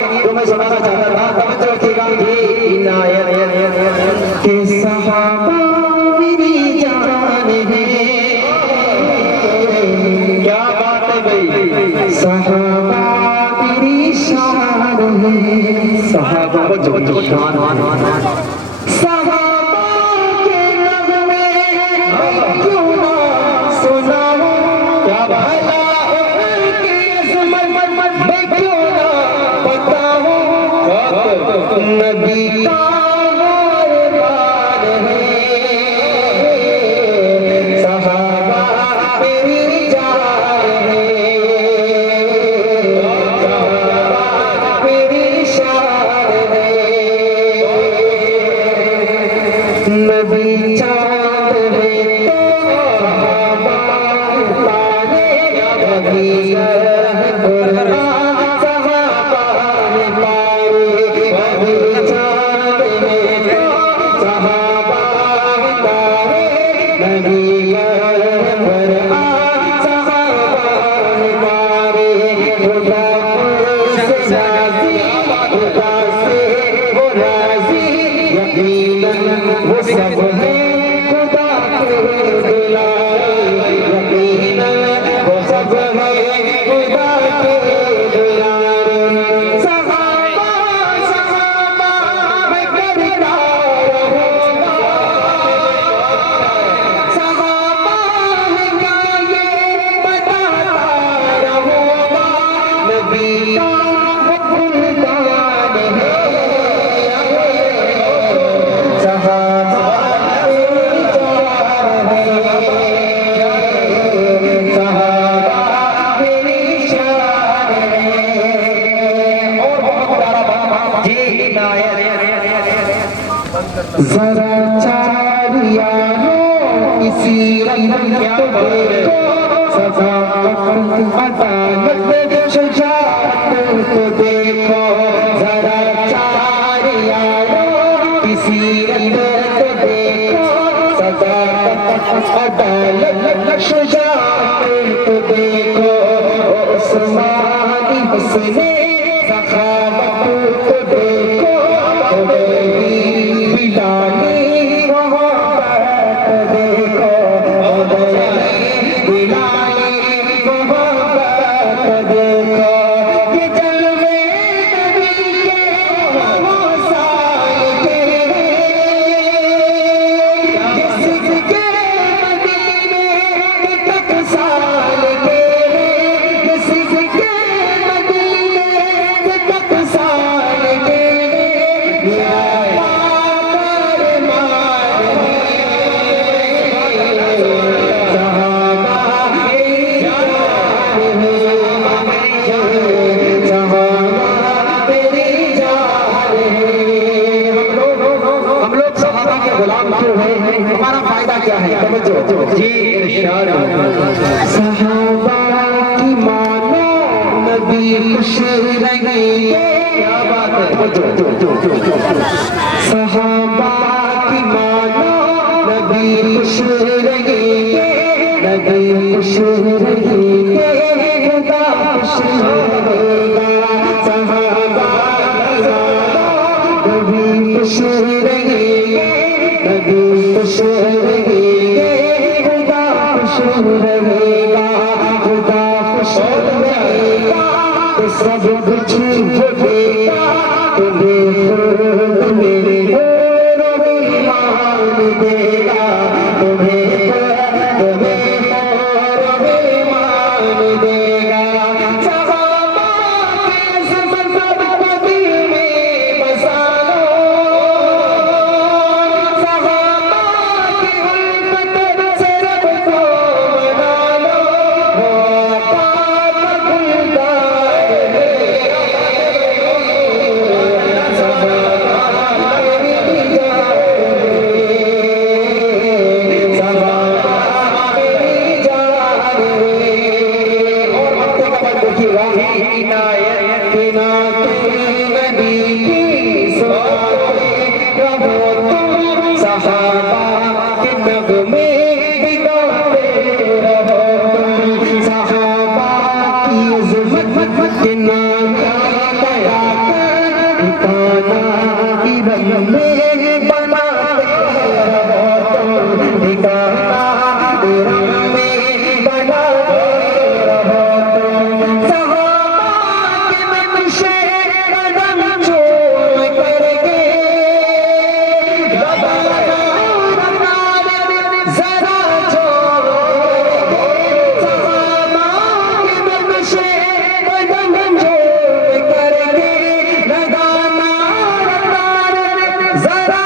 तो मैं सुनाना चाहता था, तवज्जो रखिएगा कि इनायत के सहाबा मेरी जान है। क्या बात है भाई, सहाबा मेरी शान है। सहाबा जो शान नबी का दरबार है, सहाबा मेरी जान है, सहाबा मेरी शान है। नबी चाँद है तो सहाबा तारे, नबी रहबर जरा चारियानो इसी रंग को सजा अदालत शुजाअत को देखो। जरा चारियानो इसी रंग को देखो, सजा अदालत शुजाअत को देखो। उस्मानी हुस्ने सखावत को देखो, हमारा फायदा क्या है? जी इरशाद। सहाबा की मानो नबी खुश रहेंगे। क्या बात है? सहाबा की मानो नबी खुश रहेंगे, नबी खुश रहेंगे, खुदा खुश रहेगा। सहाबा की मानो नबी खुश रहेंगे, नबी खुश रहेंगे, खुदा खुश रहेगा। खुदा खुश रहेगा तो सब कुछ देगा, तुम्हें खुद मेरे ईमान देगा, तुम्हें और ईमान देगा। सहाबा के सफर को दिल में बसा लो, में बनाते रहो तुम ठिकाना रंग में बनाते रहो तुम सहाबा के नक्शे कदम चूम करके जरा जरा